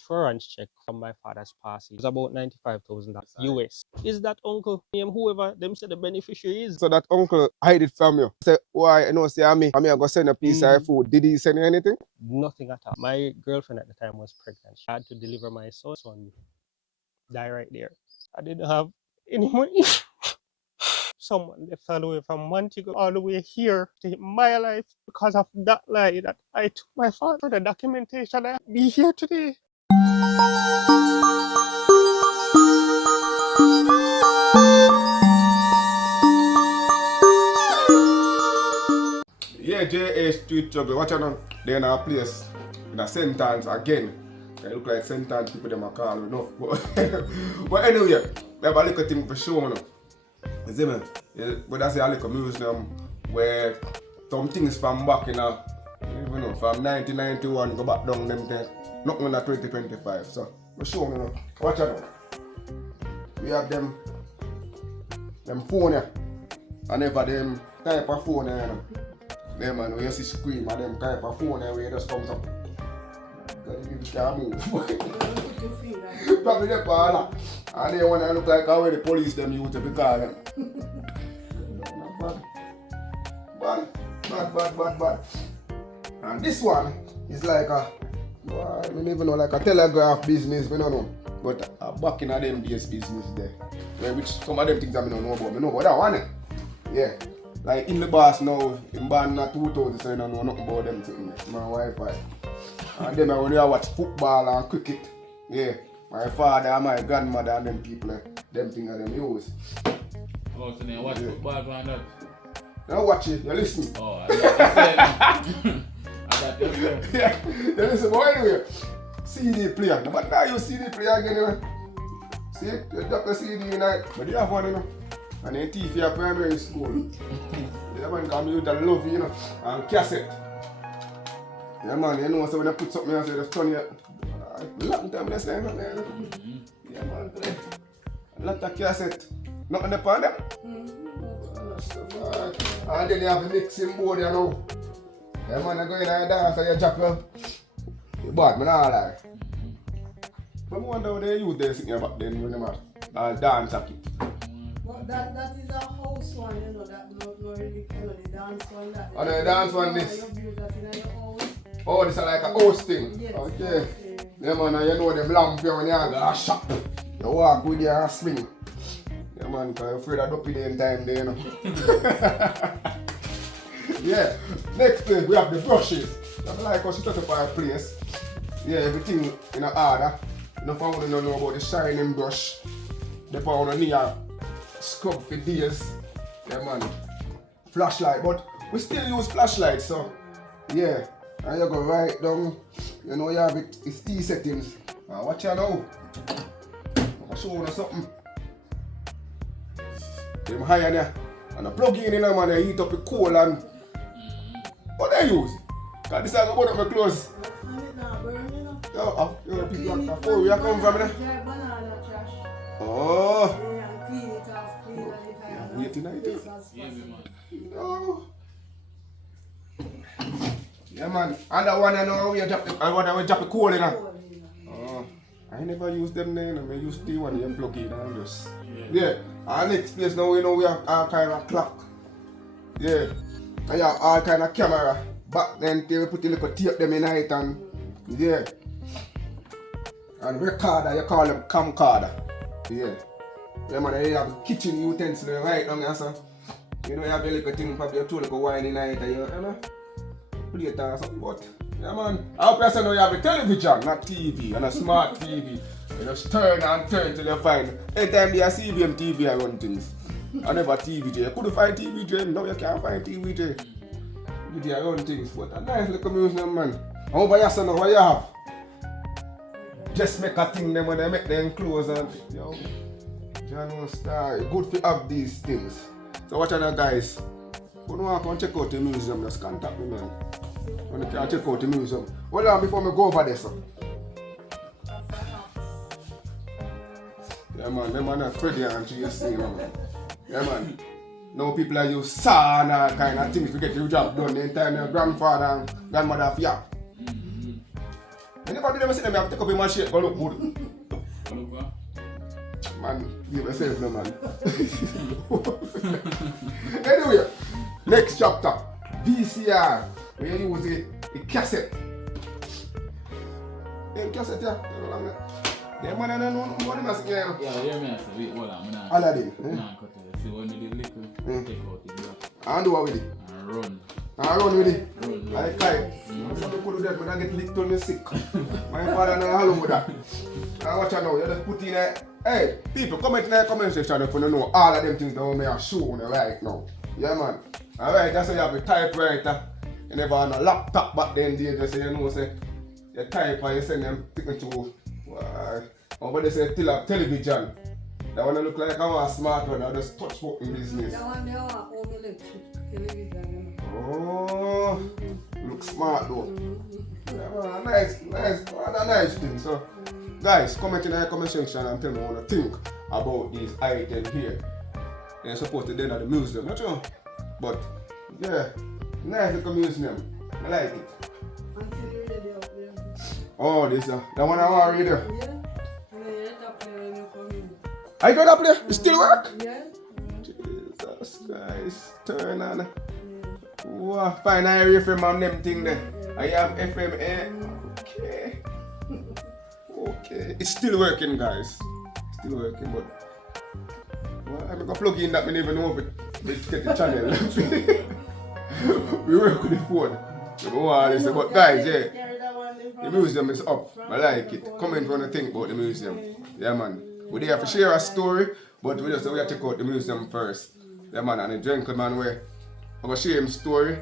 insurance check from my father's passing. It was about $95,000 US. Is that uncle name whoever them said the beneficiary is? So that uncle hide it from you. Say, why, you know, say, I go send a piece of food. Did he send you anything? Nothing at all. My girlfriend at the time was pregnant. She had to deliver my son. Die right there. I didn't have any money. Someone left all the way from Montego all the way here to my life because of that lie that I took my father. The documentation I be here today. Yeah, J.A. Street Juggler. Watch out now. They're in our place. In a sentence again. They look like sentence people them a call enough. But anyway, we have a little thing for show now. You see me? But that's a little museum where some things from back in a, you know, from 1991 go back down them there. Nothing in 2025. So we show you now. Watch out now. We have them phone here. And if them type of phone here, you know. Them man, when you see scream and them type of phone here, where it just comes up. You can't move. Probably the parlor. And they want to look like how the police them use to be calling. Bad. And this one is like a, I don't even know, like a telegraph business, I don't know. But back in them days business there. Which some of them things I don't know about. I know about that one. Yeah. Like in the boss now, in born in 2000, so I don't know nothing about them things. My Wi-Fi. And then when I watch football and cricket, yeah, my father and my grandmother and them people, them things them use. Oh, so then watch football for that? You don't watch it, you listen. Oh, I got to say. Yeah, you listen, but anyway, CD player. But now you CD player again, you know. See, you drop the CD in night, but you have one, you know. And then TV for primary school. Yeah, man, come you with the love, you know, and cassette. Yeah, man, you know, so when I put something else, just turn it. Long time this time, man. Yeah, man, a lot of cassette. Nothing upon them. And then you have the mixing board, you know. Yeah, man, I go in and dance and you drop your bad, man, all like. But I wonder how they use this thing back then when they dance at it. But that is a house one, you know, that not really kind of the dance one. That oh, the dance one, this. You build that in your house. Oh, this is like a house thing? Yes. Okay. Yeah, man, you know them lamp here when you go a shop. You walk with your swing. Yeah, man, because you're afraid of dopey the time there, you know. Yeah. Next thing, we have the brushes. That's like us to touch up our place. Yeah, everything in an order. You know, if I want to know about the shining brush, if I want to need a scrub for days. Yeah, man. Flashlight, but we still use flashlight, so yeah. And you go right down, you know, you have it's T settings. Now watch out now. I'll show you something. Them higher there. And I plug in, you know, man, they heat up the coal and what they use? Because this is going to burn up my clothes. Oh, you're people like that. Where you come from there? Oh. Yeah, clean it off, clean it. Wait tonight, too. Oh. Yeah, man. And that one I know we drop the coal in. Oh. I never use them there, I use the one you plug in and just. Yeah. And next place now we know we have all kind of clock. Yeah. And you have all kind of camera. Back then they put a little tape them in it and yeah. And recorder, you call them camcorder. Yeah. Yeah, man, you have kitchen utensils right down there, so. You know, you have a little thing, probably a tool, like a wine in it, you know. Plate or something, but yeah, man. I hope you know you have a television, not TV, and a smart TV. You just turn and turn till you find. Anytime they are CVM TV, I run things. I never TVJ. You couldn't find TVJ, now you can't find TVJ. You run things, but a nice little museum, man. Over here, so now what you have? Just make a thing them when they make them clothes and yo. John Star, good to have these things. So watch out, guys. If you want to check out the museum, just contact me, man. When you can check out the museum. Hold on before I go over there, sir. Yeah, man, them man are Freddy and GSC, man. Yeah, man. Now people are use saw and all kind of things to get your job done. The time your grandfather and grandmother have yap. You never did ever see them have to take up in my shape, but look good. Look, bro. Man, give yourself no man. Anyway, next chapter. VCR. Where you use a cassette. Cassette, yeah. Yeah, man, I don't know what I'm saying. Yeah, yeah, man. So wait, hold on. Aladdin. Nah, cut it. See, when you did liquid, take out the block And do what with it? and run. I run with it. Run. I cry. Some people do that when I get licked on me sick. My father never hello with that. I watch it now. You just put in a. Hey, people, comment in the comment section if you don't know all of them things that we are showing right now. Yeah, man. Alright, that's why you have a typewriter. You never had a laptop back then, they just say, you know, say, you type and you send them picking to. But they say, still have television. That one look like a smart one, I just touch button business. That one they want home electric television. Oh, look smart though. Yeah, nice, what a nice thing. So, guys, comment in the comment section and tell me what you think about these items here. They're supposed to then at the museum, not sure. But, yeah, nice little museum. I like it. And see the radio up there. Oh, this the one I want to read there. Yeah. And then you tap there when you come in. I got up there, it still work? Yeah. Jesus Christ, turn on. Wow, fine, I hear from them thing there. I have FMA. Okay. Okay. It's still working, guys. Still working, but well, I'm gonna plug in that we never know if it get the channel. We work with the phone. But guys, yeah. The museum is up. I like it. Comment what you think about the museum. Yeah, man. We're there to share a story, but we have to check out the museum first. Yeah, man. And the gentleman where I'm going to share his story.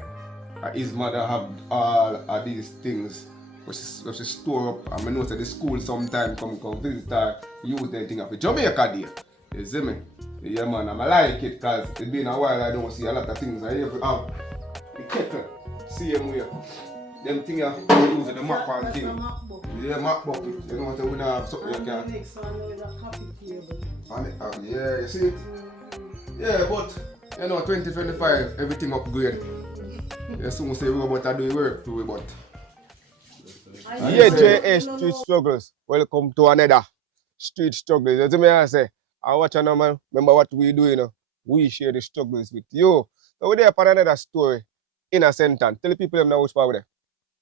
His mother have all of these things which is store up. I know that the school sometime come visit her, use them thing of Jamaica there. You see me? Yeah, man. I like it because it's been a while I don't see a lot of things. I have the kettle, same way. Them things are using the map and thing. Yeah, map bucket. You know what, we don't have something you can. The next one is a coffee table. And yeah, you see it? Yeah, but you know, 2025, everything upgrade. You soon say we about to do work to it, but. Yeah, JS Street Struggles. Welcome to another Street Struggles. That's what I say. I watch a man. Remember what we do, you know. We share the struggles with you. So we're there for another story in a sentence. Tell the people them now which part we're there.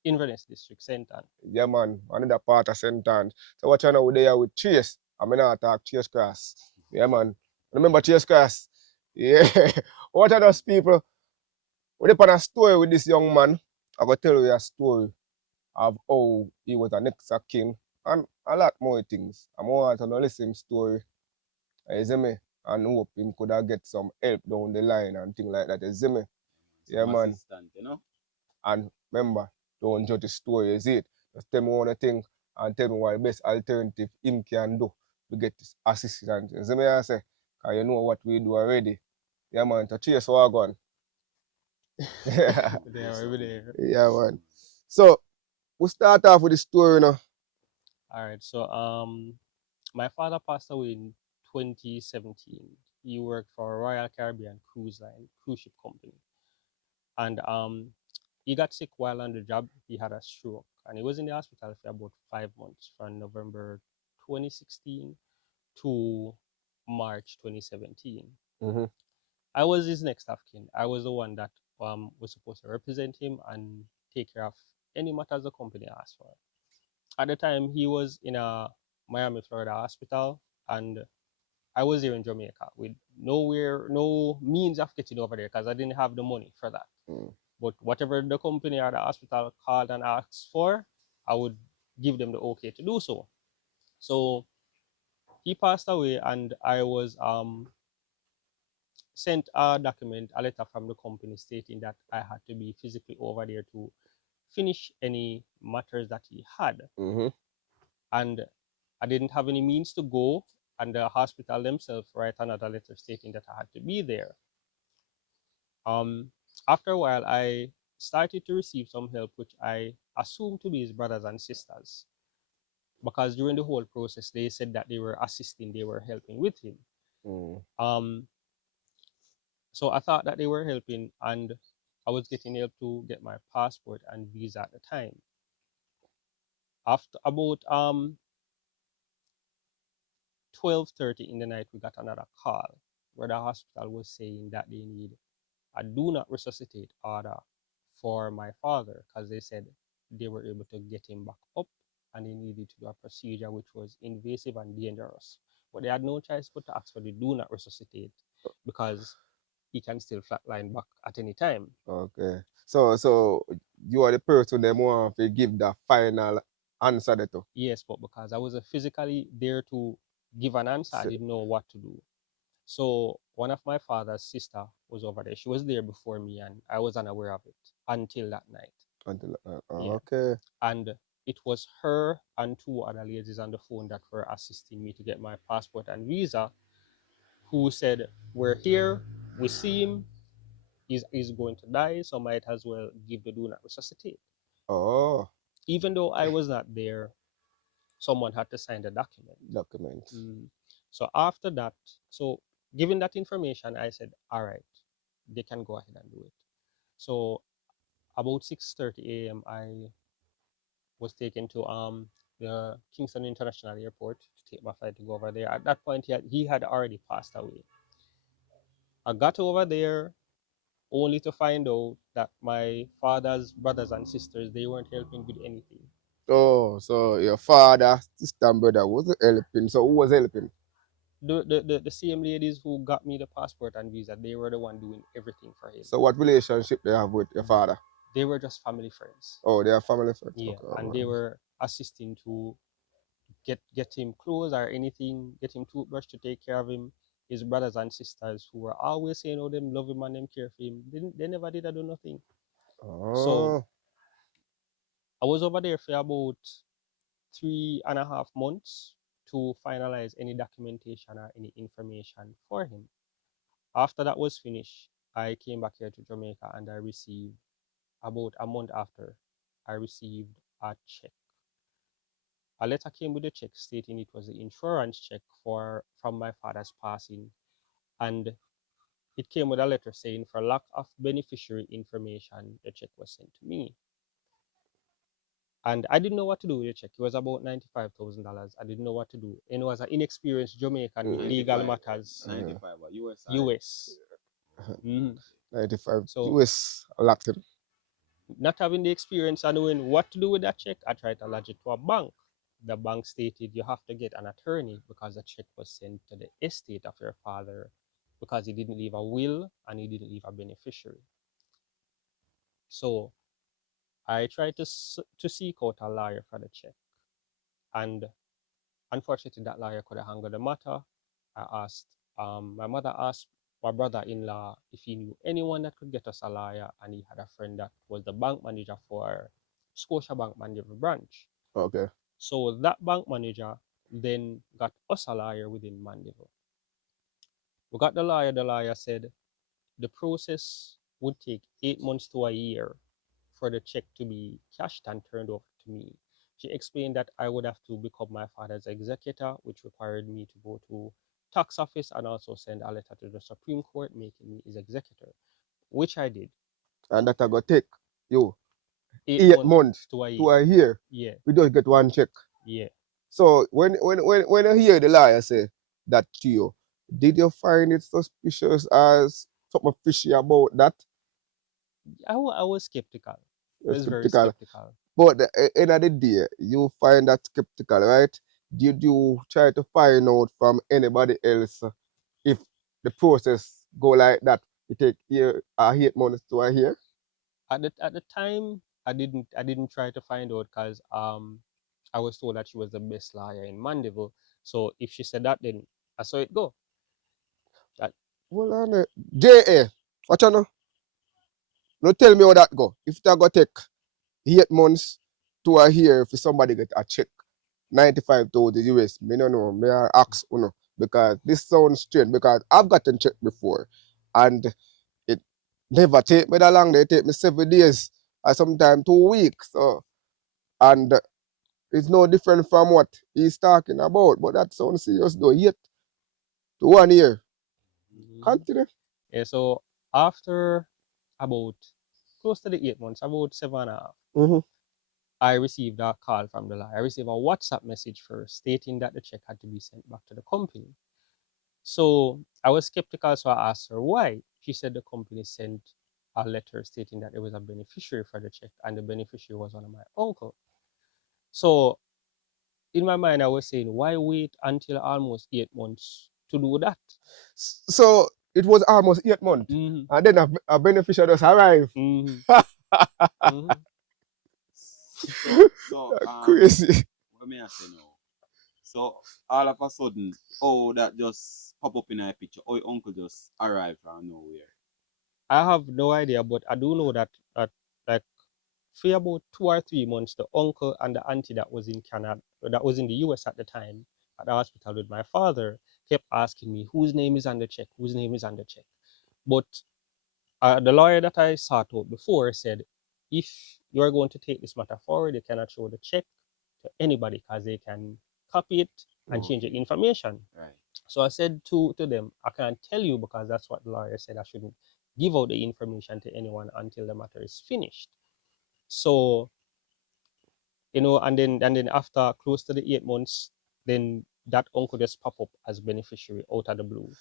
Inverness District, Center. Yeah, man, another part of sentence. So watch out now, we're there with Chase. I'm not talk Chase Cross. Yeah, man. Remember Chase Cross? Yeah. What are those people? We're there on a story with this young man. I'm going to tell you a story of how he was an ex-king and a lot more things. I'm going to listen to his story. You see me? And hope him could have get some help down the line and things like that. You see me? Yeah, man. You know? And remember, don't judge the story, is it? Just tell me one thing and tell me what the best alternative him can do to get this assistance. You see me I say? Because you know what we do already. Yeah, man, to chase wagon. Every day. Yeah, man. So, we start off with the story now. Alright, so my father passed away in 2017. He worked for Royal Caribbean Cruise ship company. And he got sick while on the job. He had a stroke and he was in the hospital for about 5 months from November 2016 to March 2017. Mm-hmm. I was his next of kin. I was the one that was supposed to represent him and take care of any matters the company asked for. At the time, he was in a Miami, Florida hospital, and I was here in Jamaica with no means of getting over there because I didn't have the money for that. But whatever the company or the hospital called and asked for, I would give them the okay to do so. So he passed away, and I was sent a letter from the company stating that I had to be physically over there to finish any matters that he had. Mm-hmm. And I didn't have any means to go, and the hospital themselves write another letter stating that I had to be there. After a while, I started to receive some help, which I assumed to be his brothers and sisters, because during the whole process, they said that they were assisting, they were helping with him. So I thought that they were helping, and I was getting help to get my passport and visa at the time. After about 12:30 in the night, we got another call where the hospital was saying that they need a do not resuscitate order for my father because they said they were able to get him back up and they needed to do a procedure which was invasive and dangerous. But they had no choice but to ask for the do not resuscitate because he can still flatline back at any time. Okay. So you are the person them want to give the final answer there to. Yes, but because I wasn't physically there to give an answer, I So, didn't know what to do. So one of my father's sister was over there. She was there before me, and I was unaware of it until that night. until Yeah, okay. and it was her and two other ladies on the phone that were assisting me to get my passport and visa, who said, "We're here. We see him. He's going to die, so might as well give the do not resuscitate." Oh, Even though I was not there, someone had to sign the document. documents. So after that, so given that information, I said, all right, they can go ahead and do it. So about 6:30 a.m., I was taken to the Kingston International Airport to take my flight to go over there. At that point, he had already passed away. I got over there only to find out that my father's brothers and sisters, they weren't helping with anything. Oh, so your father, sister, and brother was helping. So who was helping? The same ladies who got me the passport and visa, they were the one doing everything for him. So what relationship they have with your father? They were just family friends. Oh, they are family friends. Yeah, Okay. and they were assisting to get him clothes or anything, get him toothbrush to take care of him. His brothers and sisters who were always saying, "Oh, them love him and them care for him." They never did do nothing. So Oh, I was over there for about 3.5 months to finalize any documentation or any information for him. After that was finished, I came back here to Jamaica and I received about a month after, I received a check. A letter came with a check stating it was the insurance check from my father's passing, and it came with a letter saying for lack of beneficiary information, the check was sent to me. And I didn't know what to do with the check. It was about $95,000. I didn't know what to do. And it was an inexperienced Jamaican with legal 95. matters. 95 US. US. Mhm. 95 So US Latin. not having the experience and knowing what to do with that check, I tried to lodge it to a bank. The bank stated you have to get an attorney because the check was sent to the estate of your father because he didn't leave a will and he didn't leave a beneficiary. So I tried to seek out a lawyer for the check, and unfortunately, that lawyer could have handled the matter. I asked, my mother asked my brother-in-law if he knew anyone that could get us a lawyer, and he had a friend that was the bank manager for Scotiabank Mandeville branch. Okay. So that bank manager then got us a lawyer within Mandeville. We got the lawyer said the process would take 8 months to a year for the check to be cashed and turned over to me. She explained that I would have to become my father's executor, which required me to go to tax office and also send a letter to the Supreme Court making me his executor, which I did. And that I go take you 8 8 months months to a to year. a year. Yeah, We just get one check. yeah. So when you hear the lawyer say that to you, did you find it suspicious as something fishy about that? I was skeptical. I You're was very skeptical. skeptical. But at the end of the day, you find that skeptical, right? Did you try to find out from anybody else if the process go like that? It take 8 months to a year? At the time, I didn't try to find out because I was told that she was the best lawyer in Mandeville. So if she said that, then I saw it go. That Hold on there. J.A., watch out now. No tell me how that go. If that go take 8 months to a year for somebody get a check, 95,000 US, me no know, me I ask you because this sounds strange because I've gotten check before and it never take me that long. They take me 7 days or sometimes 2 weeks. So, and it's no different from what he's talking about. But that sounds serious though. 8 to 1 year. Mhm. Continue. Yeah. So after about close to the 8 months, about 7.5, Mm-hmm. I received a call from the lawyer. I received a WhatsApp message first stating that the check had to be sent back to the company. So I was skeptical, so I asked her why. She said the company sent a letter stating that there was a beneficiary for the check, and the beneficiary was one of my uncle. So in my mind, I was saying, why wait until almost 8 months to do that? So it was almost 8 months. Mm-hmm. And then a beneficiary just arrived. Mm-hmm. Mm-hmm. So Crazy. what may I say now? So all of a sudden, oh, that just pop up in a picture. Oh, your uncle just arrived from nowhere. I have no idea, but I do know that like for about 2 or 3 months, the uncle and the auntie that was in Canada, that was in the US at the time, at the hospital with my father, kept asking me whose name is on the check, whose name is on the check. But the lawyer that I sought out before said, if you are going to take this matter forward, you cannot show the check to anybody because they can copy it and change the information. Right. So I said to them, I can't tell you because that's what the lawyer said. I shouldn't give out the information to anyone until the matter is finished. So, and then after close to the 8 months, then that uncle just pop up as beneficiary out of the blue.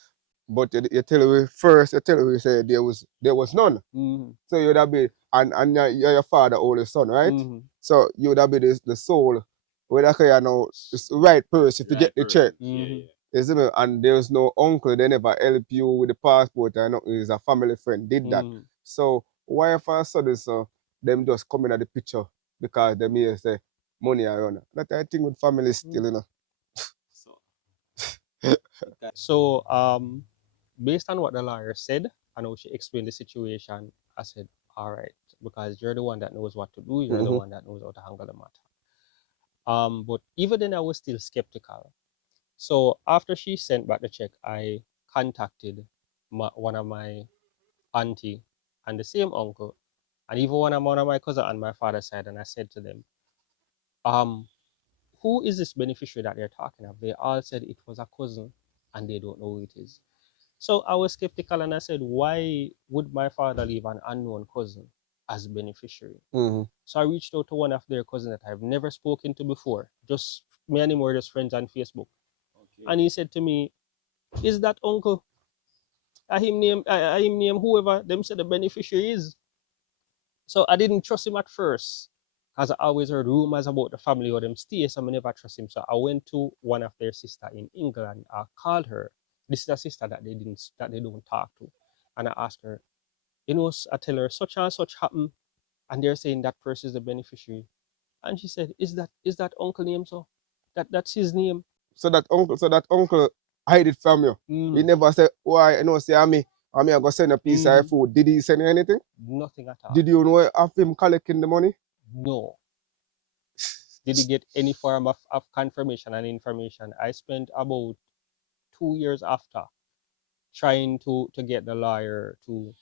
But you tell me first, you tell me say there was none. Mm-hmm. So you would have been, and you're your father oldest son, right? Mm-hmm. So you would have been the soul, whether you know the right person to Right get the check. person. Yeah, Mm-hmm. yeah. Isn't it? And there's no uncle, they never help you with the passport, and nothing. Is a family friend did that. Mm-hmm. So why if a sudden so them just come in at the picture because them here say money around. That I think with family still, you know. So So, based on what the lawyer said and how she explained the situation, I said, all right, because you're the one that knows what to do, you're the one that knows how to handle the matter. But even then, I was still skeptical. So after she sent back the check, I contacted one of my auntie and the same uncle, and even one of my cousin on my father's side, and I said to them, um, who is this beneficiary that they're talking of? They all said it was a cousin, and they don't know who it is. So I was skeptical, and I said, why would my father leave an unknown cousin as beneficiary? Mm-hmm. So I reached out to one of their cousins that I've never spoken to before, just me and him were just friends on Facebook. okay. And he said to me, is that uncle? I him name whoever them said the beneficiary is. So I didn't trust him at first, because I always heard rumors about the family or them stay, so I never trust him. So I went to one of their sister in England. I called her. This is a sister that they don't talk to. And I asked her, I tell her such and such happened, and they're saying that person is the beneficiary. And she said, is that uncle name so? That's his name. So that uncle hide it from you. He Mm, never said, why, you know, say, I go send a piece of food. Did he send you anything? nothing at all. Did you know of him collecting the money? No. Did he get any form of confirmation and information? I spent about 2 years after trying to get the lawyer to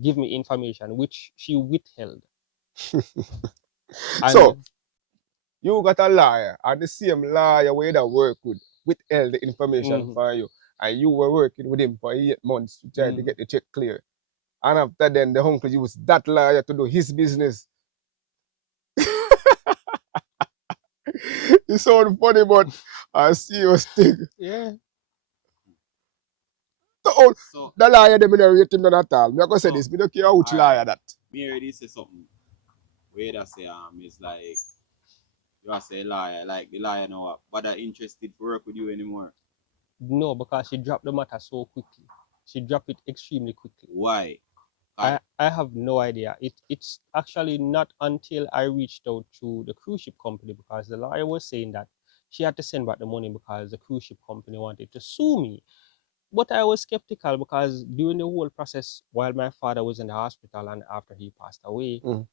give me information, which she withheld. So, And you got a lawyer, and the same lawyer where that work with withheld the information mhm, for you. And you were working with him for 8 months trying to mhm. get the check clear. And after then, the uncle used that lawyer to do his business. It sounds funny, but I serious thing. Yeah. So The lawyer, them don't rate him none at all. I'm going to say so this, we don't care which alright. lawyer that. Me already say something. Where that say is like you are say liar, like the liar know what are interested to work with you anymore. No, because she dropped the matter so quickly. She dropped it extremely quickly. Why? I have no idea. It's actually not until I reached out to the cruise ship company, because the lawyer was saying that she had to send back the money because the cruise ship company wanted to sue me. But I was skeptical because during the whole process, while my father was in the hospital and after he passed away, Mhm.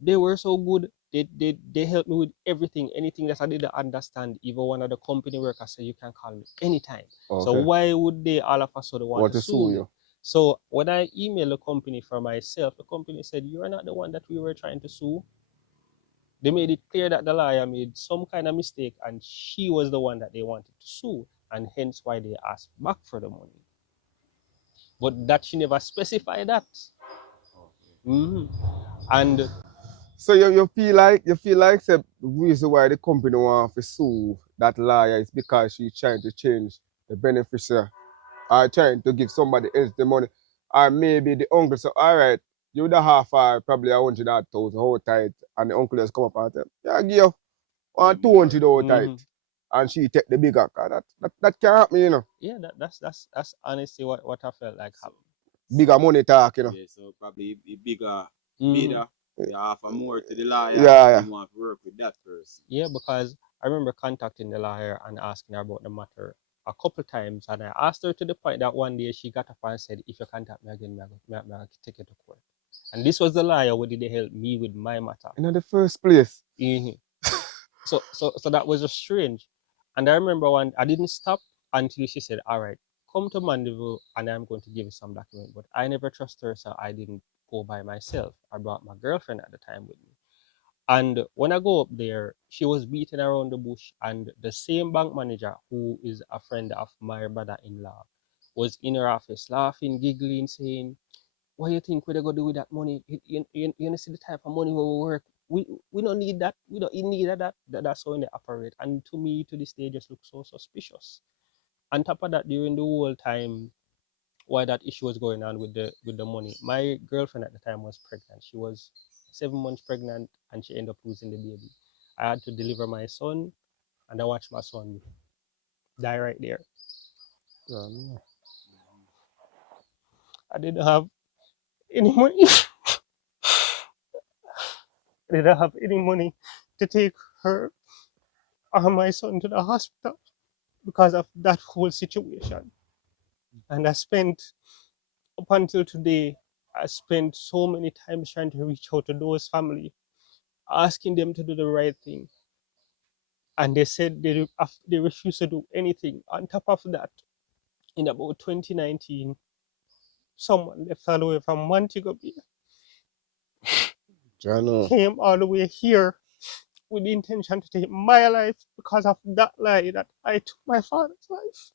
they were so good. They helped me with everything, anything that I didn't understand. Even one of the company workers said, you can call me anytime. So Okay. why would they all of a sudden want Want to to sue sue me? you. So when I emailed the company for myself, the company said, you are not the one that we were trying to sue. They made it clear that the lawyer made some kind of mistake and she was the one that they wanted to sue, and hence why they asked back for the money. But that she never specified that. Okay. Mhm. And So you feel like say, the reason why the company want to sue that lawyer is because she's trying to change the beneficiary or trying to give somebody else the money. Or maybe the uncle say, all right, you the half probably 100,000 how tight, and the uncle just come up and say, yeah, give you Yeah, 200 more. how tight. Mhm. And she take the bigger car. That can't happen, you know. Yeah, that's honestly what I felt like So, happened. Bigger money talk, you know. yeah, so probably a bigger Mhm. bidder, you offer more to the lawyer, Yeah, and yeah. you want to work with that person. Yeah, because I remember contacting the lawyer and asking her about the matter a couple times, and I asked her to the point that one day she got up and said, "If you contact me again, me take you to court." And this was the lawyer who did help me with my matter. In the first place. Mhm. So that was just strange. And I remember one, I didn't stop until she said, "All right, come to Mandeville and I'm going to give you some document." But I never trusted her, so I didn't go by myself. I brought my girlfriend at the time with me. And when I go up there, she was beating around the bush, and the same bank manager, who is a friend of my brother-in-law, was in her office laughing, giggling, saying, "What do you think we're gonna do with that money? You see the type of money we work. We don't need that. We don't need that. That's how they operate." And to me, to this day, just looks so suspicious. On top of that, during the whole time why that issue was going on with the money, my girlfriend at the time was pregnant. She was 7 months pregnant, and she ended up losing the baby. I had to deliver my son, and I watched my son die right there. Yeah, I didn't have any money. I didn't have any money to take her or my son to the hospital because of that whole situation. And I spent, up until today, I spent so many times trying to reach out to those family, asking them to do the right thing. And they said they refused to do anything. On top of that, in about 2019, someone left all the way from Montego Bay, I know. came all the way here with the intention to take my life because of that lie that I took my father's life.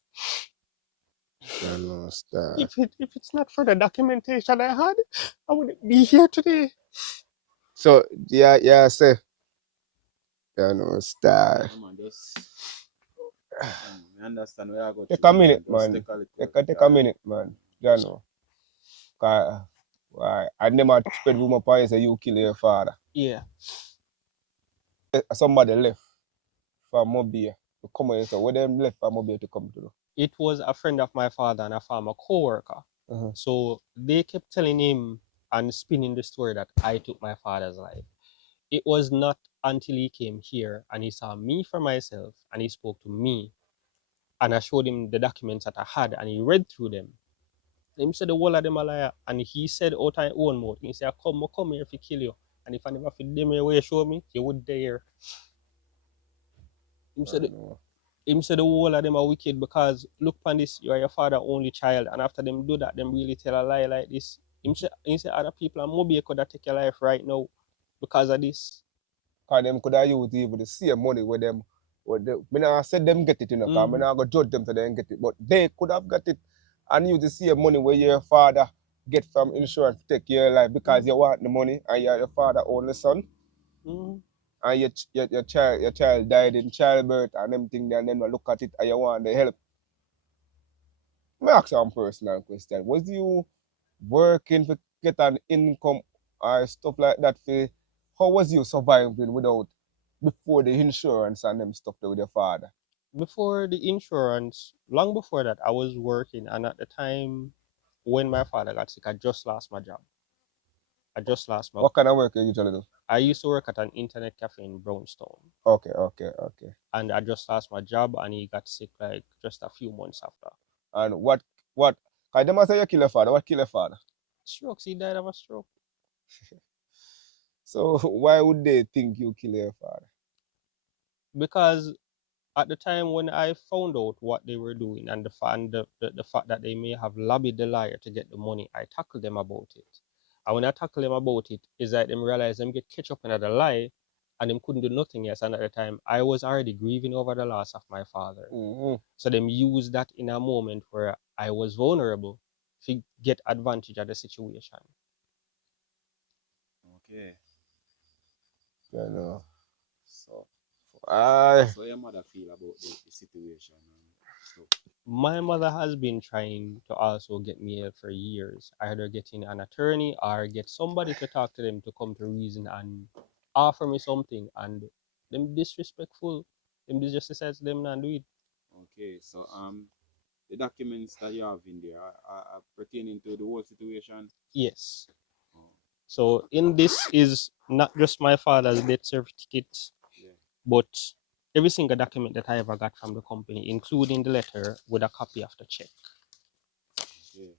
I know, star. If it's not for the documentation I had, I wouldn't be here today. So, yeah, say, I know, star. Yeah, man, just yeah, man, I understand where I go Take through, a man. minute, Just man. take a little Take a time. minute, man. You know. 'Cause, why? I never spread rumor upon you say you kill your father. Yeah, Somebody left from Mobile to come here. So, where them left from Mobile to come to do? it was a friend of my father and a former co-worker. Uh-huh. So they kept telling him and spinning the story that I took my father's life. It was not until he came here and he saw me for myself and he spoke to me and I showed him the documents that I had and he read through them. Him said the whole of them a liar, and he said out of his own mouth, he said, I come here to kill you. And if I never fit them here where you show me, you would dare. Him I said know. him said the whole of them are wicked because look upon this, you are your father only child, and after them do that, them really tell a lie like this. Him say other people are maybe could have take your life right now because of this. Because them could have used even the same money with them. Me not said them get it, you know, because me Mm-hmm. not go judge them to them get it. But they could have got it and use the same money where your father get from insurance to take your life because Mm-hmm. you want the money and you're your father only son. Mm-hmm. And your child died in childbirth and them thing there, and then you look at it and you want the help. Me ask you one personal question. Was you working to get an income or stuff like that for how was you surviving without before the insurance and them stuff there with your father? Before the insurance, long before that, I was working, and at the time when my father got sick, I just lost my job. I just lost my. What kind of work you usually do? I used to work at an internet cafe in Brownstone, Okay. and I just lost my job, and he got sick like just a few months after. And what cause them say you kill your father, what kill your father? Strokes, he died of a stroke. So why would they think you kill your father? Because at the time when I found out what they were doing and the fact that they may have lobbied the liar to get the money, I tackled them about it. And when I tackled them about it, is that them realize them get catch up in the lie and them couldn't do nothing else. And at the time, I was already grieving over the loss of my father. Mm-hmm. So them use that in a moment where I was vulnerable to get advantage of the situation. Okay. You know. So Aye. so your mother feel about the situation and stuff. My mother has been trying to also get me help for years, either getting an attorney or get somebody to talk to them to come to reason and offer me something, and them disrespectful. Them just decides them not do it. Okay, so the documents that you have in there are pertaining to the whole situation. Yes. Oh, So in this is not just my father's death certificate, yeah. but every single document that I ever got from the company, including the letter with a copy of the check. Okay.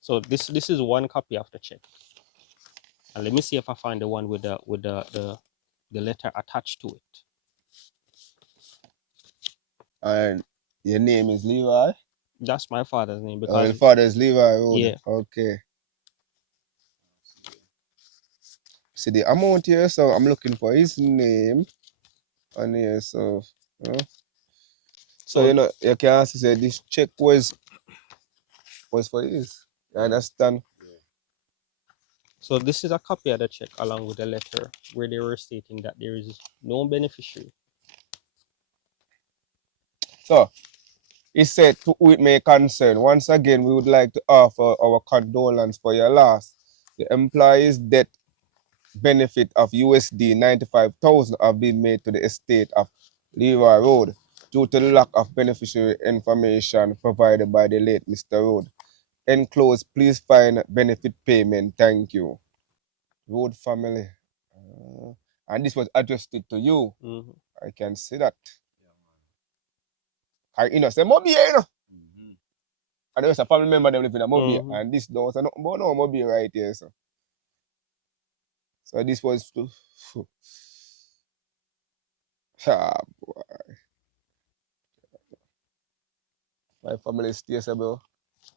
So this is one copy of the check. And let me see if I find the one with the letter attached to it. And your name is Levi? That's my father's name Oh, your because father is Levi Road. yeah, Okay. See, See the amount here, so I'm looking for his name on here, so you know. So so you know you can also say this check was for his. You yeah, understand? yeah. so this is a copy of the check along with the letter where they were stating that there is no beneficiary. So he said to who it may concern. Once again, we would like to offer our condolence for your loss. The employee's death benefit of USD 95,000 have been made to the estate of Leroy Road due to the lack of beneficiary information provided by the late Mr. Road. Enclosed, please find benefit payment. Thank you. Road family. And this was adjusted to you. Mm-hmm. I can see that. Yeah, man. I say, Mobi, Mm-hmm. and there's a family member them live in a Mobi. Mm-hmm. And this don't say nothing about no Mobi right here. So this was ah, my family stays, bro.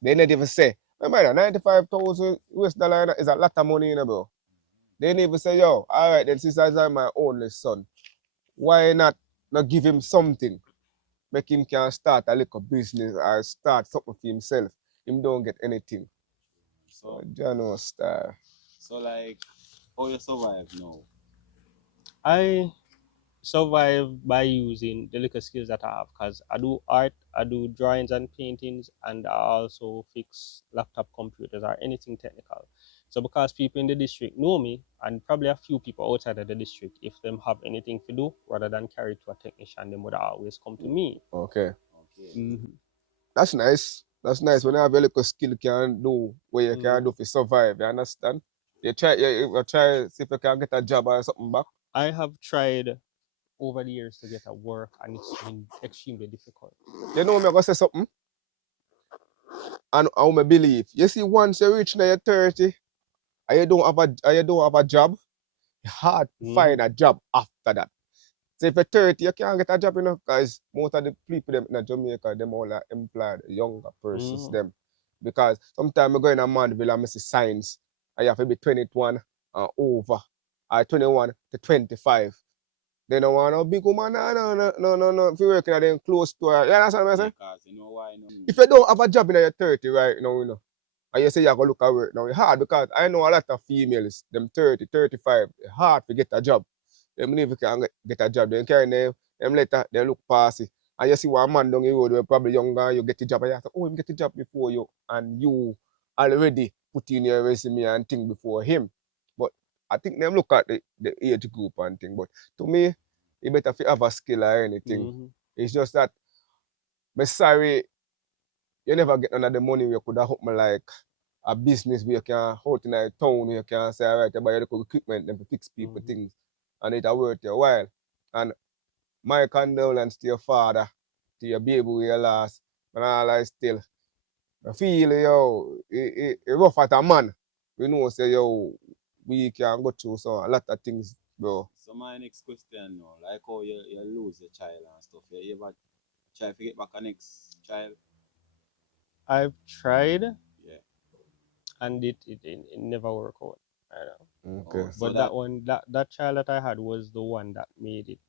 They not even say, remember, 95,000 US dollar is a lot of money, bro. They didn't even say, yo, all right, then since I'm my only son, why not give him something? Make him can start a little business or start something for himself. Him don't get anything. So Jano star. so like how you survive now? I survive by using the little skills that I have because I do art, I do drawings and paintings, and I also fix laptop computers or anything technical. So because people in the district know me, and probably a few people outside of the district, if them have anything to do, rather than carry it to a technician, they would always come to me. Okay. Okay. Mm-hmm. That's nice. That's nice. When So you have a little skill you can do what you can Mm-hmm. do to survive, you understand? You try see if you can get a job or something back. I have tried over the years to get a work, and it's been extremely difficult. You know me, I'm gonna say something, and how me believe. You see, once you reach now your 30 and you don't have a job, it's hard to Mm-hmm. find a job after that. So if you're 30, you can't get a job, because most of the people them in Jamaica, them all are employed, younger persons Mm-hmm. them. Because sometimes I go in a Mandeville and I see signs, and you have to be 21 and over, or 21 to 25. They don't want no big woman, no. If you're working at them close store, you understand what I'm yeah, saying? cause you know why no. If you don't have a job in your 30 right now, and you say you're going to look at work now, it's hard because I know a lot of females, them 30, 35, it's hard to get a job. They believe you can get a job. They carry them later, they look past it. And you see one man down the road, who probably younger, you get a job, and you have to, oh, him get a job before you, and you already put in your resume and thing before him. But I think them look at the age group and thing. But to me, you better have a skill or anything. Mm-hmm. It's just that, I'm sorry, you never get none of the money where you could have helped me like a business where you can hold in a town where you can say, all right, you buy your little equipment and to fix people Mm-hmm. things. And it's worth your while. And my condolence to your father, to your baby with your loss. And all I still. I feel, yo, it rough at a man. We know, say, yo, we can go through a lot of things, bro. So my next question now, like how you lose your child and stuff. You ever try to get back a next child? I've tried, Yeah. and it never worked out. I know. Okay. Oh, so But that that child that I had was the one that made it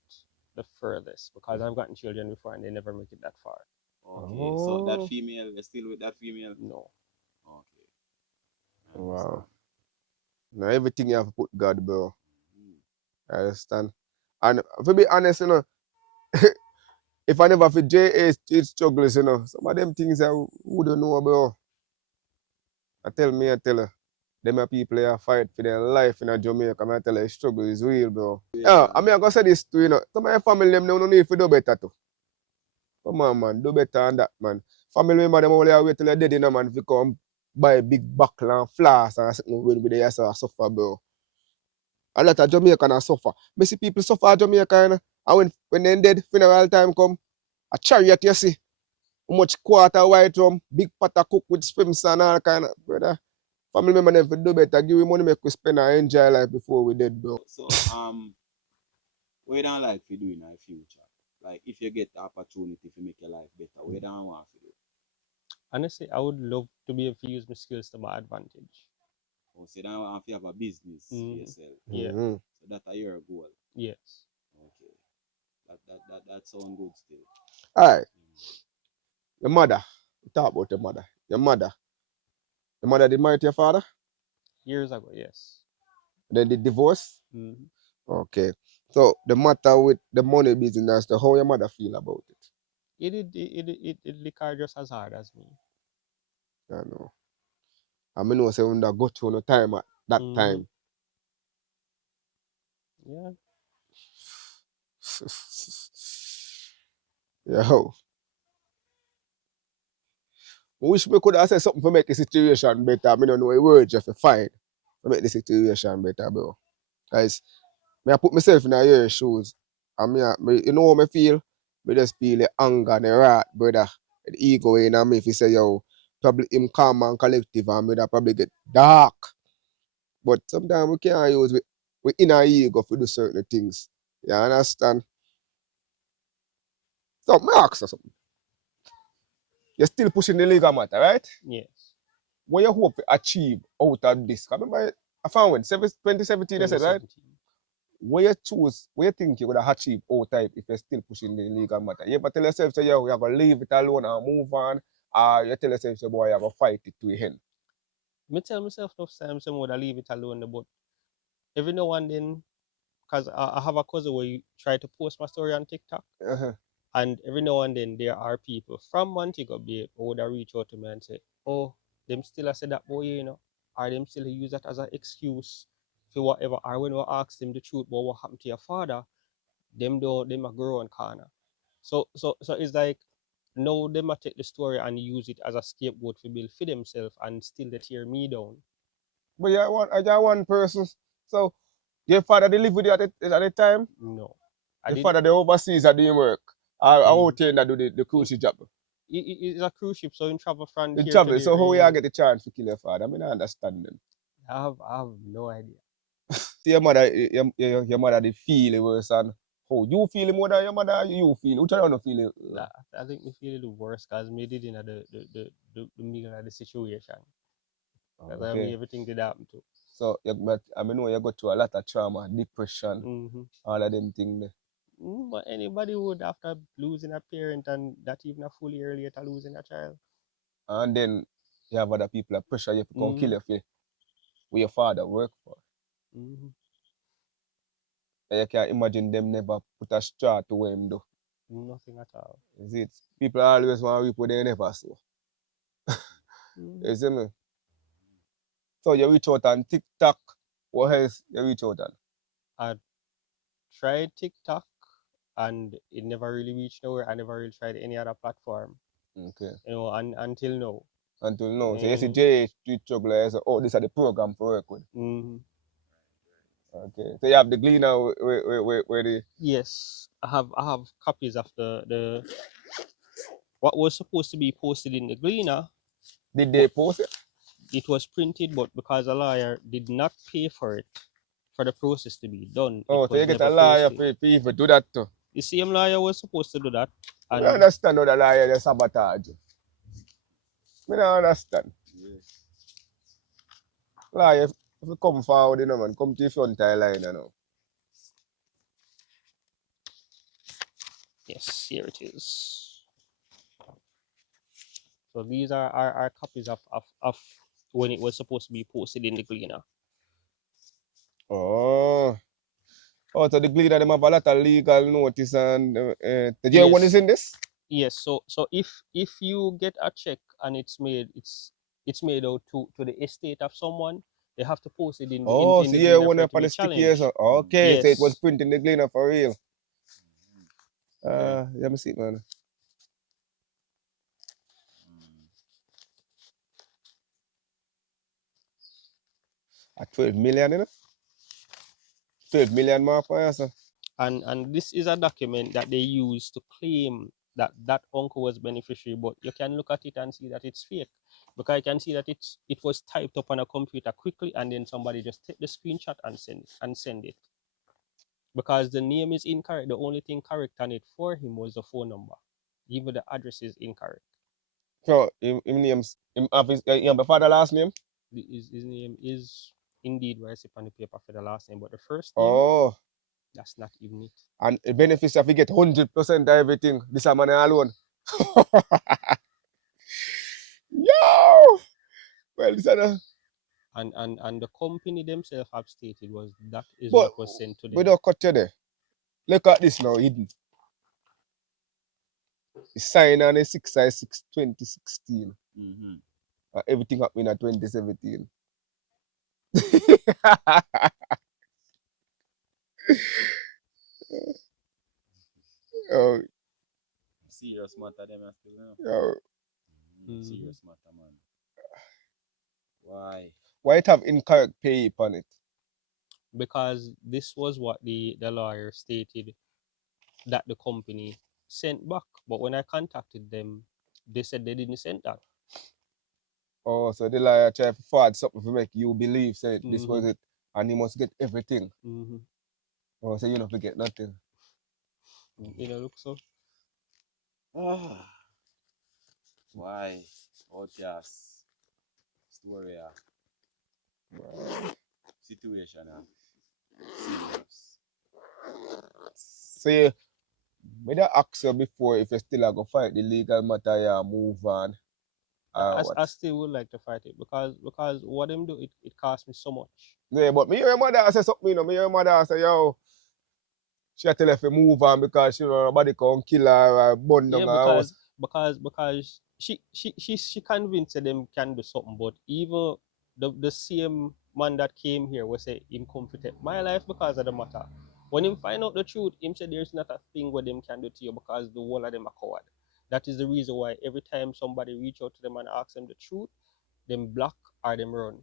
the furthest because I've gotten children before and they never make it that far. okay. So that Oh, female, you're still with that female? No. Okay. I wow. understand. Now everything you have to put God, bro. Mm. I understand. And to be honest, if I never for JA it struggles, some of them things I wouldn't know, bro. I tell you, them are people that fight for their life in Jamaica. I tell you, the struggle is real, bro. Yeah, I mean, I gotta say this too, some of your family, them no need to do better too. Come on, man, do better than that, man. Family member, them only wait till they're dead, man, if you come buy a big buckle and flask and something when they suffer, bro. A lot of Jamaicans suffer. Me see people suffer in Jamaica, and when they dead, funeral time come, a chariot, you see, how much quarter white rum, big pot of cook with swims and all kind of, brother. Family member them do better, give we money make we spend and enjoy life before we dead, bro. So what you don't like to do in the future? Like if you get the opportunity to make your life better, what you don't want to do? Honestly, I would love to be able to use my skills to my advantage. Or say you don't want to have a business for yourself. Yeah. Mm-hmm. So that are your goal. Yes. Okay. That sound good still. All right, your mother. Talk about your mother. Your mother. Your mother did marry to your father, Years ago, yes. then did divorce. Mm-hmm. Okay. So the matter with the money business, the how your mother feel about it. It liquor just as hard as me. I know. I mean, no say when that go through no time at that Mm-hmm. time. Yeah. Yo. Wish me could have said something to make the situation better. I don't know a word just to find to make the situation better, bro. Guys, I put myself in your shoes. And you know how I feel? I just feel the anger and the wrath, brother. The ego in me if you say, yo, probably him calm and collective and me that probably get dark. But sometimes we can't use we inner ego for do certain things. You understand? So me ask you something. You're still pushing the legal matter, right? Yes. What you hope to achieve out of this? 'Cause remember, I found when 2017, they said, right? 2017. What you choose, what you think you would have achieved out of it if you're still pushing the legal matter? You ever tell yourself, say, yo, you have to leave it alone and move on, or you tell yourself, say, boy, you have to fight it to the end. Me tell myself enough times some would I leave it alone, but every now and then, because I have a cousin where you try to post my story on TikTok, Uh-huh. and every now and then there are people from Montego Bay who would reach out to me and say, "Oh, them still I said that boy, or them still use that as an excuse for whatever." Or when we ask them the truth about what happened to your father, them a grow on corner. So it's like no, them a take the story and use it as a scapegoat to build for themselves and still they tear me down. But you're one person. So your father they live with you at the time? No, I Your didn't. father they overseas are doing work. Or Mm, out here that do the it, cruise job. it's a cruise ship, so in travel from In here to travel. there. So how you get the chance to kill your father? I mean I understand them. I have no idea. See your mother they feel it worse and how you feel it more than your mother you feel. Which I don't feel it. That I think me feel the worst because me did in the middle of the situation. Because I mean Okay. everything did happen to. So I mean know you go through a lot of trauma, depression, Mm-hmm. all of them things there. But anybody would after losing a parent and that even a full year later losing a child. And then you have other people that pressure you to come kill Mm-hmm. you for where your father work for. Mm-hmm. And you can imagine them never put a straw to where him do. Nothing at all. Is it? People always want to reap what they never sow. Mm-hmm. You see me? So you reach out on TikTok. What else you reach out on? I tried TikTok and it never really reached nowhere. I never really tried any other platform, Okay. until now. Until now. So you see Mm-hmm. JH Street Juggler, you say, oh, this are the program for work with. Mm-hmm. Okay. So you have the Gleaner where the Yes, I have copies of the what was supposed to be posted in the Gleaner, did they but post it? it was printed, but because a lawyer did not pay for it for the process to be done, it Oh, so you was get a never lawyer posted. for even do that too. The same lawyer was supposed to do that, I and understand how the lawyer they sabotage. I don't understand. Yeah. Lawyer, if you come forward, man, come to the front of the line. yes, here it is. So these are copies of when it was supposed to be posted in the Gleaner. Oh. Oh, so the Gleaner them have a lot of legal notice and the year one is Yes, in this? yes. So if you get a check and it's made out to the estate of someone, they have to post it Oh, in so the year Gleaner one for it up to on be the sticky years. challenged. Okay, so it was Yes. printed in the Gleaner for real. Yeah. Let me see, man. Mm. At 12 million, you know? 12 million more for you, so. And this is a document that they use to claim that that uncle was beneficiary, but you can look at it and see that it's fake, because you can see that it was typed up on a computer quickly, and then somebody just take the screenshot and send it, because the name is incorrect. The only thing correct on it for him was the phone number. Even the address is incorrect. So, him names, him have him the father last name? His name is indeed where I see on the paper for the last name, but the first name, Oh, that's not even it. and the benefits if you get 100% of everything, this a man alone. Yo! Well, this a, And the company themselves have stated was that is but what was sent to we them. don't cut you there. Look at this now, hidden. He signed on the 6/6 2016. Mm-hmm. Everything happened in 2017. Oh, Serious matter, them are still, you know. yo. Mhm. Serious matter, man. Why? Why it have incorrect pay on it? Because this was what the lawyer stated that the company sent back. But when I contacted them, they said they didn't send that. Oh, so the liar try to forward something to make you believe say this Mm-hmm. was it, and he must get everything. Mm-hmm. Oh, so you don't forget nothing. You know, look so. Ah, why? Outcast. Story, situation, serious. So you, me da ask you before if you still a go fight the legal matter, you move on or what. I still would like to fight it, because what them do, it cost me so much. Yeah, but me hear your mother say something, you know. Me hear your mother say, yo, she a tell her to move on because she know nobody can kill her or burn down Yeah, her house. because she convinced that them can do something, but even the same man that came here was say him come to take my life because of the matter. When him find out the truth, him said there's not a thing what them can do to you because the whole of them are coward. That is the reason why every time somebody reach out to them and ask them the truth, them block or them run.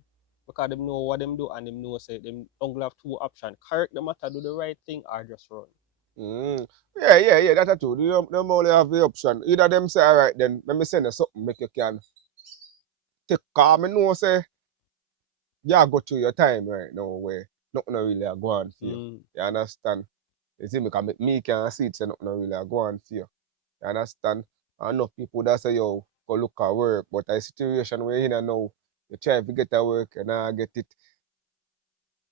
Because them know what them do, and them know say them only have two options: correct the matter, do the right thing, or just run. Mm. Yeah, that's true. Them only have the option. Either them say, all right, then let me send you something make you can take calm and know say you go through your time right now where nothing really a go on for you. Mm, You understand? You see, me, me can see it say nothing really a go on for you. You understand? And enough people that say, yo, go look at work, but a situation where you in now, you try to get a work and not get it,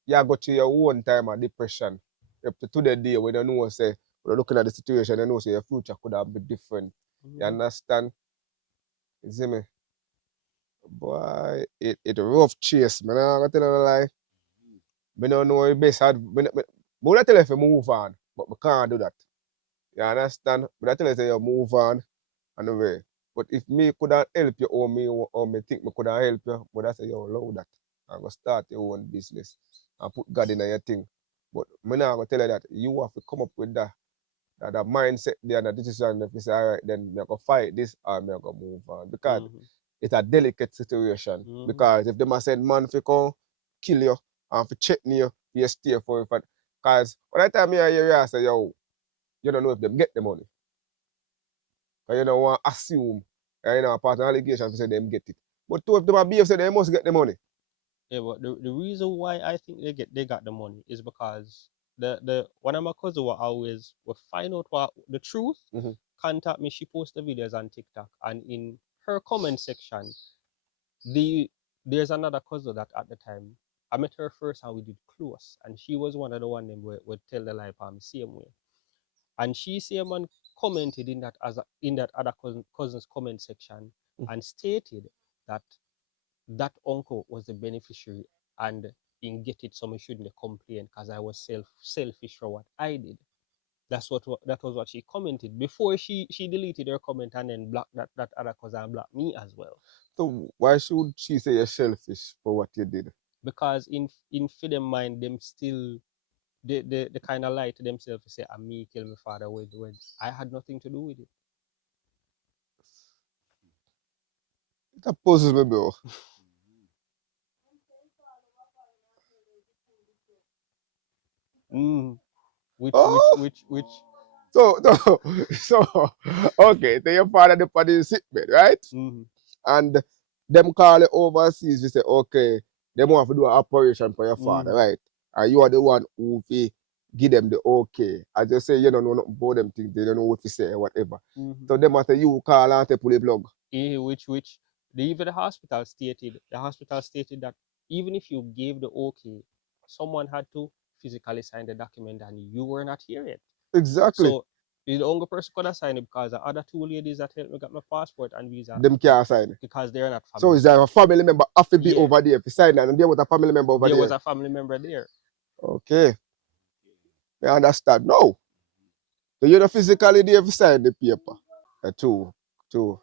you go through your own time of depression. Up to the day when you know, say, when you're looking at the situation, you know, say your future could have been different. You mm, understand? You see me? Boy, it rough chase, man. I'm gonna tell you a lie. I don't know the best. I tell you if you move on, but we can't do that. You understand? But I tell you say you move on and away. But if me could have help you or me think me could have help you, but I say you allow that. I'm gonna start your own business and put God in your thing. But me now gonna tell you that you have to come up with that mindset there and that decision if you say, all right, then me go fight this or me go move on. Because mm, it's a delicate situation. mm. Because if them a send man fi come kill you and fi threaten you, you stay for it. Because when I tell me I hear you, I say, yo, you don't know if them get the money. Because you don't want to assume, you know, part of the allegation to say them get it. But two of them are behave say they must get the money. Yeah, but the reason why I think they got the money is because the one of my cousins will always will find out what the truth, Mm-hmm. contact me. She posts the videos on TikTok, and in her comment section, the there's another cousin that at the time I met her first and we did close, and she was one of the one them would tell the lie the same way, and she same man commented in that in that other cousin's comment section and stated that that uncle was the beneficiary, and didn't get it, so I shouldn't complain because I was selfish for what I did. That was what she commented before she deleted her comment and then blocked that other cousin and blocked me as well. So why should she say you're selfish for what you did? Because in for them mind, them still they kind of lie to themselves to say, "I me kill my father when I had nothing to do with it." That puzzles me, bro. Mm. Which which Oh, which which so okay, then your father the party sick bed, right? mm-hmm. And them call it overseas, we say, okay, they want to do an operation for your father, Mm-hmm. right? And you are the one who fi give them the okay. I just say you don't know nothing about them things, they don't know what to say or whatever. Mm-hmm. So them after you call and they pull the plug. Which even the hospital stated that even if you gave the okay, someone had to physically sign the document and you were not here yet. Exactly. So the only person could have signed it because the other two ladies that helped me get my passport and visa Them can't sign it. because they're not So family. is there a family member have to be Yeah, over there if you sign that and there was a family member over there was there. a family member there. Okay. I understand. No. So you're not physically there if you sign the paper. True. True.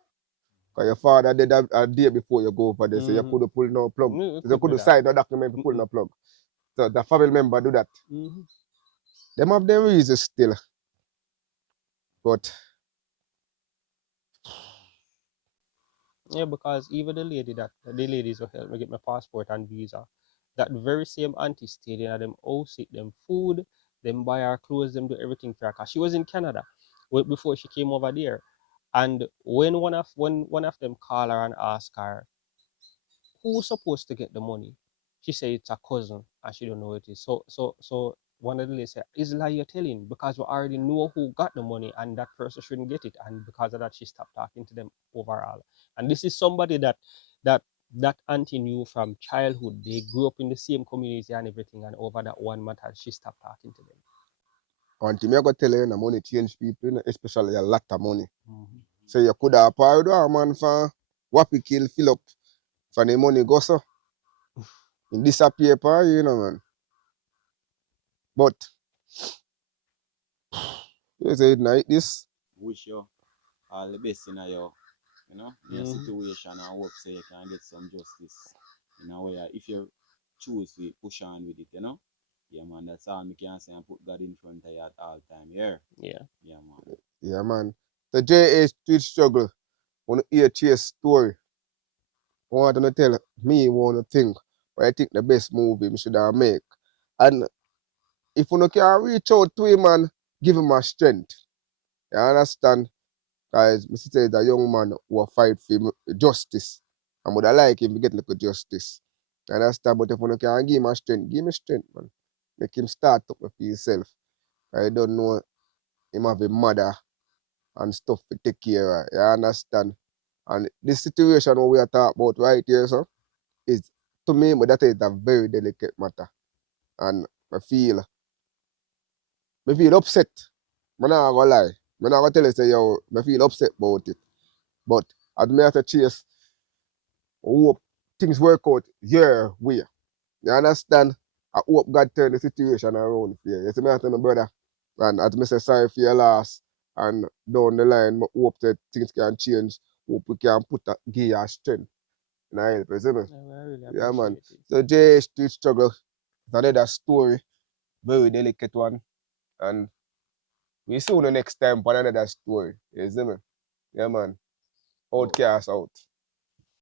Because your father did a day before you go over there, so you Mm-hmm. couldn't pull no plug. No, it You could be couldn't that. sign no document to pull Mm-mm. no plug. So the family member do that. Mm-hmm. Them have them reasons still. But Yeah, because even the ladies who helped me get my passport and visa, that very same auntie stayed in them house, eat them food, them buy her clothes, them do everything for her. Cause she was in Canada before she came over there. And when one of them call her and ask her who's supposed to get the money, she said it's a cousin and she don't know who it is. So one of the ladies said, is lie you're telling because we already know who got the money and that person shouldn't get it. And because of that, she stopped talking to them overall. And this is somebody that that auntie knew from childhood. They grew up in the same community and everything. And over that one matter, she stopped talking to them. auntie me I go tell you, the money change people, especially a lot of money. Mm-hmm. So you could have borrowed a man for Wappy Kîll fill up for the money go so. In disappear pa, you know man. But you say it like this. Wish you all the best in your Mm-hmm. situation and hope so you can get some justice in a way. If you choose to push on with it. Yeah man, that's all me can say and put God in front of you at all time. Yeah. Yeah. Yeah man. Yeah man. The JA Street Struggle. Want to hear Chase story. Want to tell me want to think what I think the best movie we should have make. And if you can reach out to him and give him a strength. You understand? Guys, Mr. Say is a young man who will fight for justice. And would I like him to get like justice. You understand? But if you can give him a strength, give him strength, man. Make him start up for himself. I don't know him have a mother and stuff to take care of. You understand? And this situation what we are talking about right here, so, is to me, but that is a very delicate matter. And I feel upset. I'm not gonna lie. I'm not gonna tell you say yo, I feel upset about it. But as me have to chase, I hope things work out your way. You understand? I hope God turn the situation around for you. You see me after my brother. And as me say sorry for your loss. And down the line, I hope that things can change. Hope we can give you a strength. And I help you, see me? I really Yeah man. appreciate it. So J Street Struggle is another story. Very delicate one. And we see you next time for another story. You see me? Yeah man. Oh. Outcast out.